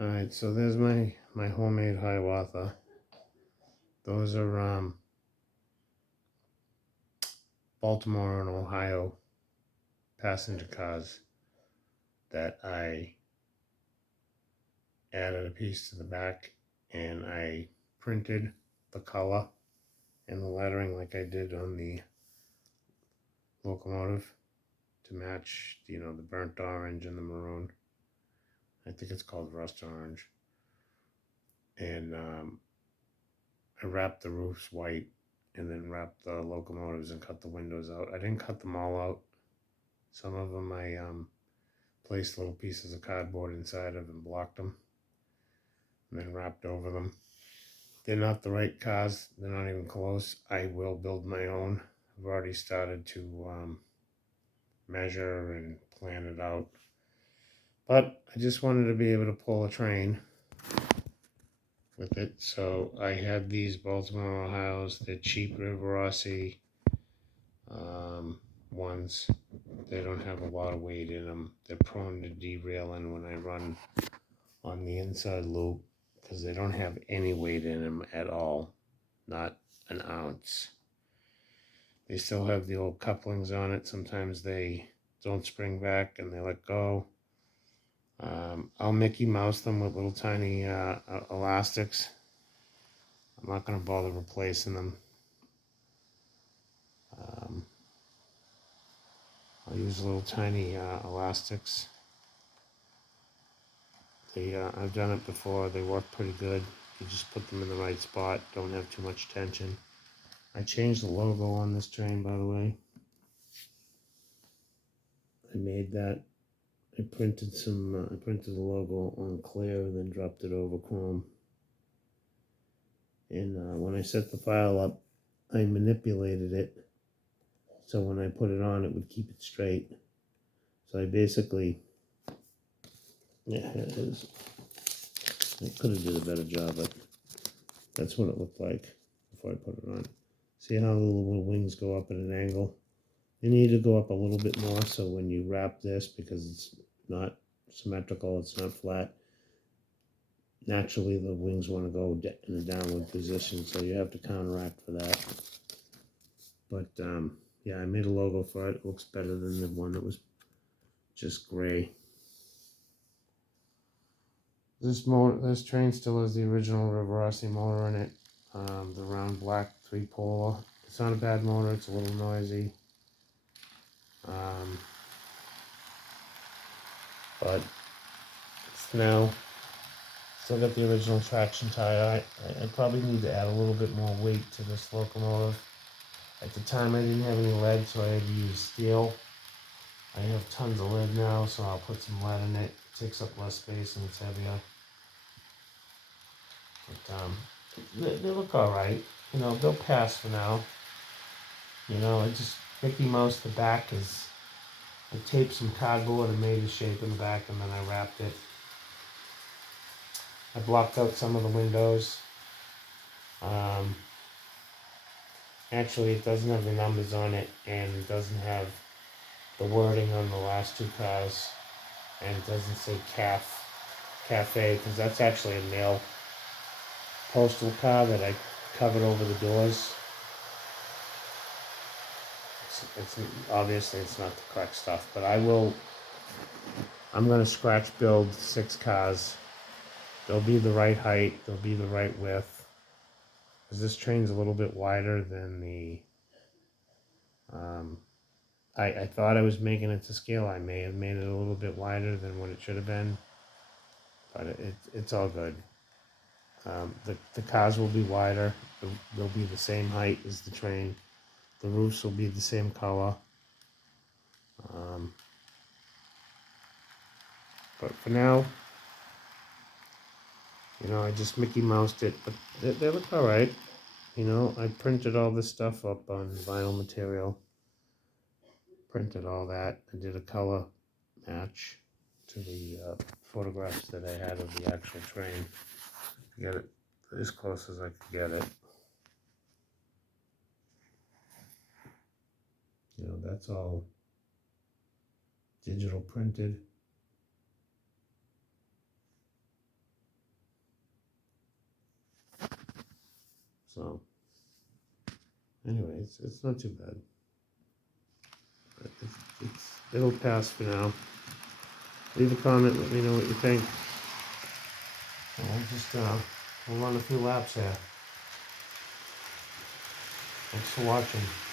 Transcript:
Alright, so there's my homemade Hiawatha. Those are Baltimore and Ohio passenger cars that I added a piece to the back and I printed the color and the lettering like I did on the locomotive to match, the burnt orange and the maroon. I think it's called rust orange. And I wrapped the roofs white and then wrapped the locomotives and cut the windows out. I didn't cut them all out. Some of them I placed little pieces of cardboard inside of and blocked them and then wrapped over them. They're not the right cars. They're not even close. I will build my own. I've already started to measure and plan it out. But I just wanted to be able to pull a train with it. So I had these Baltimore Ohio's. They're cheap Riverossi ones. They don't have a lot of weight in them. They're prone to derailing when I run on the inside loop because they don't have any weight in them at all. Not an ounce. They still have the old couplings on it. Sometimes they don't spring back and they let go. I'll Mickey Mouse them with little tiny elastics. I'm not going to bother replacing them. I'll use little tiny elastics. I've done it before. They work pretty good. You just put them in the right spot. Don't have too much tension. I changed the logo on this train, by the way. I made that. I printed the logo on clear and then dropped it over chrome. And when I set the file up, I manipulated it so when I put it on, it would keep it straight. So I basically, yeah, it is. I could have did a better job, but that's what it looked like before I put it on. See how the little wings go up at an angle? They need to go up a little bit more so when you wrap this, because it's not symmetrical, it's not flat, naturally the wings want to go in a downward position, so you have to counteract for that. But yeah, I made a logo for it. It looks better than the one that was just gray. This train still has the original Riverossi motor in it, the round black 3-polar. It's not a bad motor. It's a little noisy, but it's now still got the original traction tire. I probably need to add a little bit more weight to this locomotive. At the time I didn't have any lead, so I had to use steel. I have tons of lead now, so I'll put some lead in it. It takes up less space and it's heavier. But they look alright. They'll pass for now. I just Mickey Mouse the back is, I taped some cardboard and made a shape in the back and then I wrapped it. I blocked out some of the windows. Actually, it doesn't have the numbers on it and it doesn't have the wording on the last two cars, and it doesn't say cafe, because that's actually a mail postal car that I covered over the doors. It's obviously it's not the correct stuff, but I'm going to scratch build 6 cars. They'll be the right height, they'll be the right width, because this train's a little bit wider than the I thought I was making it to scale. I may have made it a little bit wider than what it should have been, but it's all good. The cars will be wider. They'll be the same height as the train. The roofs will be the same color. But for now, I just Mickey Moused it, but they look all right. I printed all this stuff up on vinyl material. Printed all that. I did a color match to the photographs that I had of the actual train. Get it as close as I could get it. That's all digital printed. So anyway, it's not too bad. It'll pass for now. Leave a comment, let me know what you think. We'll run a few laps here. Thanks for watching.